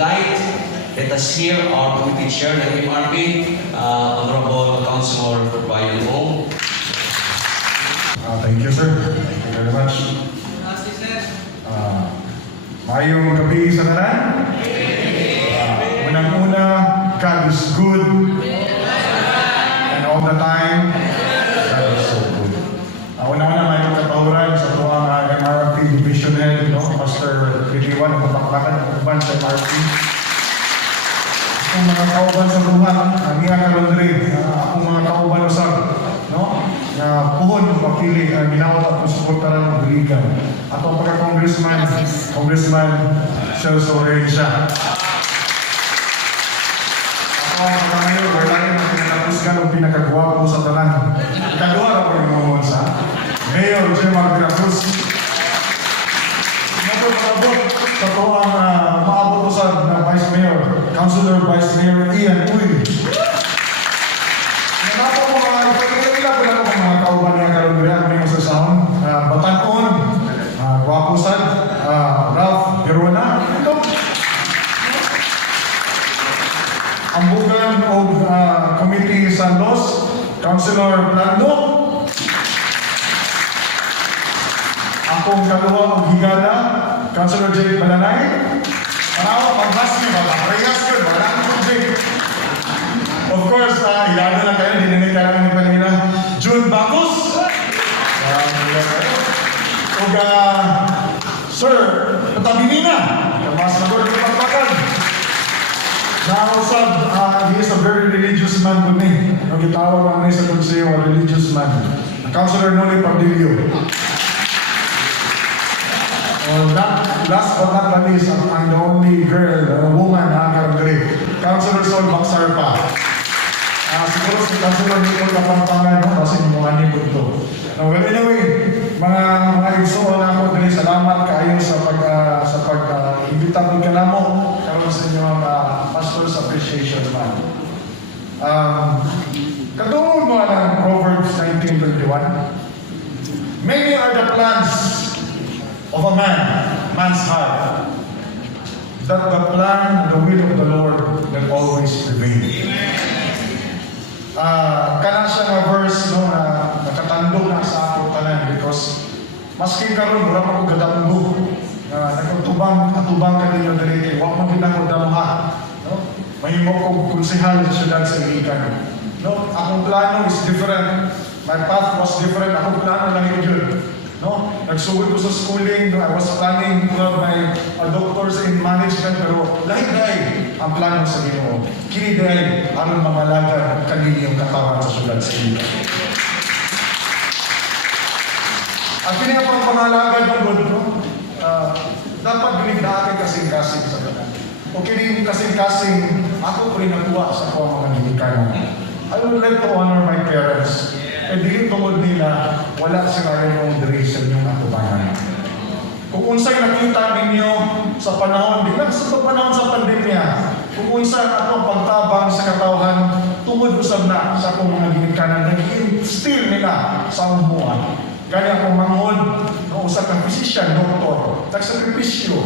like, let us hear our committee chair, the MRP, Honorable Councilor Brian Ong. Thank you, sir. Thank you very much. Mayong gabi sa tanan. Unang-una, God is good. And all the time, God is so good. Unang-una, may katahuran sa tuwang MRP Division Head, no? Pastor Piliwan, ang mataklakan ng uban sa MRP. Akong mga kauban sa buhat, niya kalondri, akong mga kauban usap, no? Na puhon mapili ang ginawat at suportaran ng Biligan. At ang pagka-congressman, Congressman Celso Rencia. Ako ang pagka-mayor, wala rin ang pinatapusgan ang pinakagwapo sa tanan. Kagawa na po yung mga sa Mayor Gemma Gracruz. Nagpapalabot sa to ang maabot usad na Vice Mayor, Councilor Vice Mayor Ian Uy. Nanapo mo ipagkakila ko lang mga kauban niya kalundri ang mga sasahon. Batanon, Guapusad, Ralph Verona. Ito. Ang bugan o Committee Sandos, Councilor Blando. Akong kaluwa o Higada, Councilor Jake Balanay. Parawa, pagbas niyo ba? Parehas ko, wala akong Jake. Of course, ilado na kayo, dininig ka namin pa nila. June Bacus. Ug Sir, patabi na. Mas nagod ng pagpakan. Nausab, he is a very religious man to me. Nung itawag naman sa konseyo, a religious man. Councilor Noli Pardillo. Last but not least, I'm the only girl, woman na karagari. Councilor Sol Baksarpa. Siguro si Councilor Nicole Kapampangan, no? Kasi yung mga nipod to. Well, anyway, mga igsoon na ako dali, salamat kayo sa pag-imbita po ka na mo karoon sa inyong Pastor's Appreciation Month. Katungod mo ng Proverbs 19:21, many are the plans of a man's heart, that the plan, the will of the Lord will always prevail. Kana siya nga verse no, na nakatandog na sa ako tanan because maski karon wala pa ko gadamgo nagtubang ka ninyo dali kay wa man gid ako damuha no mahimo ko konsehal sa syudad sa Iligan no akong plano is different, my path was different, akong plano lang yun no nagsugod ko sa schooling no, I was planning to have my doctors in management pero lahi-lahi ang plano sa Ginoo kini dahil aron mamalagan kaniyong katawan sa syudad sa Iligan. Ang pinapang pangalagan ng God, no? Dapat binigdaan kasing-kasing sa kanan. O kini kasing-kasing, ako rin nakuha sa ako mga ginikanan. I would like to honor my parents. E dili tungod nila, wala sila yung direction yung atubangan. Kung unsay nakita ninyo sa panahon, di lang sa panahon sa pandemya, kung unsay atong pagtabang sa katawhan, tungod usab na sa akong mga ginikanan, nag-instill nila sa umuan. Kaya akong manghod, usa ka physician, doktor, nagsakripisyo,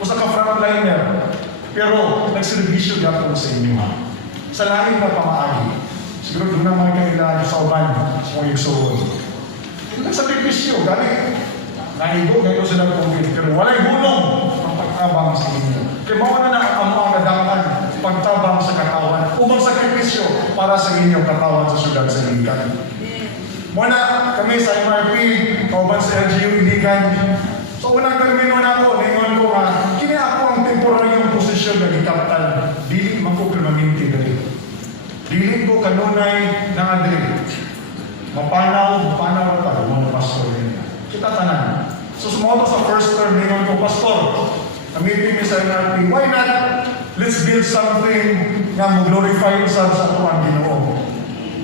usa ka frontliner, pero nagservisyo dapat sa inyo ha. Sa langit na pamaagi, siguro doon na mga kailangan sa uban, sa mga igsuon. Nagsakripisyo, gani, naigo, ngayon sila COVID, pero walay hulong ang pagtabang sa inyo. Kaya mauna na ang mga nadakan, pagtabang sa katawan, umang sakripisyo para sa inyong katawan sa syudad sa Iligan. Muna kami sa MRP, kauban sa LGU Iligan. So unang termino na ako, ningon ko nga, kini ako ang temporaryong posisyon na gikaptan, dili man ko permanente dali. Dili ko kanunay na adri. Mapanaw pa, mga pastor din. Kita tanan. So sumunod sa first term, ningon ko, Pastor, meeting ni sa MRP, why not? Let's build something na mag-glorify sa atuang Ginoo.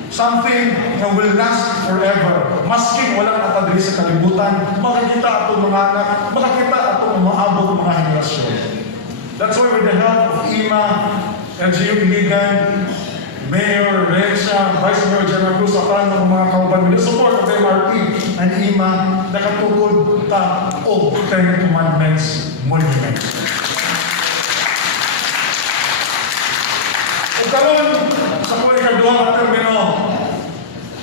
Something na will last forever. Masking walang nakadali sa kalibutan, makikita ato mga anak, makikita ato umaabot mga henerasyon. That's why with the help of IMA, LGU Iligan, Mayor Rencia, Vice Mayor Gemma Cruz, at ng mga kauban with the support of MRP and IMA, nakatukod ta o Ten Commandments Monument. karon sa po ikaduha nga termino,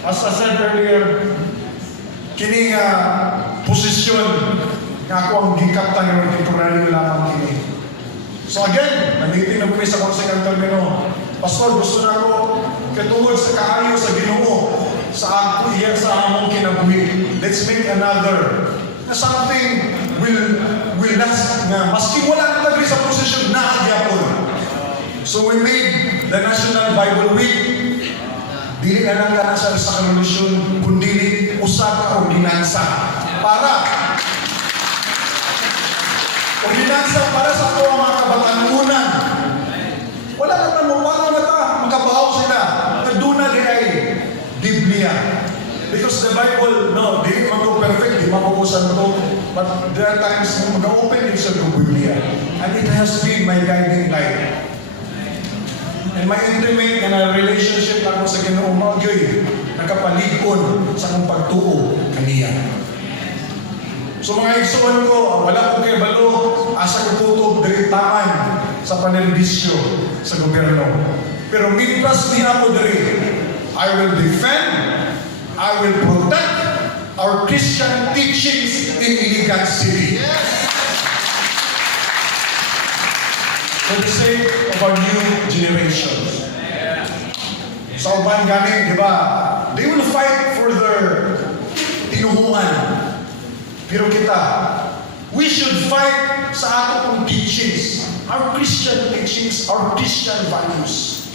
as I said earlier, kini nga posisyon nga ako ang gikaptan ng temporary lamang kini. So again, nandito na kami sa second termino. Pastor, gusto na ko katungod sa kaayo sa Ginoo sa ako iya sa among kinabuhi. Let's make another na something will last nga maski wala na tayo sa posisyon na agyapon. So we made the National Bible Week. Dili na lang ka sa resolusyon, kundi usa ka ordinansa para sa ato ang mga kabatanunan. Wala naman mo, wala na ta, makabahaw sila. Nagduna di ay Biblia. Because the Bible, no, di man ko perfect, di mapupusan to. But there are times na mag-open din sa Biblia. And it has been my guiding light. And my intimate na relationship ako sa Ginoo Magyoy, nakapalikon sa kong pagtuo kaniya. So mga igsoon ko, wala ko kayo balo, asa ko tutob diri taman sa panerbisyo sa gobyerno. Pero mitras niya ako diri, I will defend, I will protect our Christian teachings in Iligan City. For the sake of our new generations. Sa uban gani, di ba? They will fight for their tinuhuan. Pero kita, we should fight sa atong teachings, our Christian teachings, our Christian values.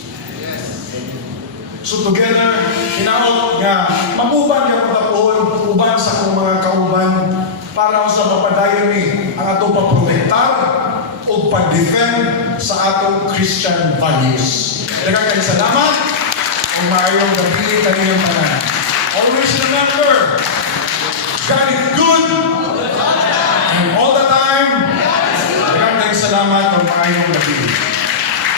So together, hinaot nga, maguban yung patapon, uban sa akong mga kauban, para sa mapadayon ni ang atong paprotektar o pag-defend sa atong Christian values. Daghang kayo salamat, o maayong gabi kaniyong tanan. Always remember, God is good and all the time. Daghang kayo salamat, o maayong gabi.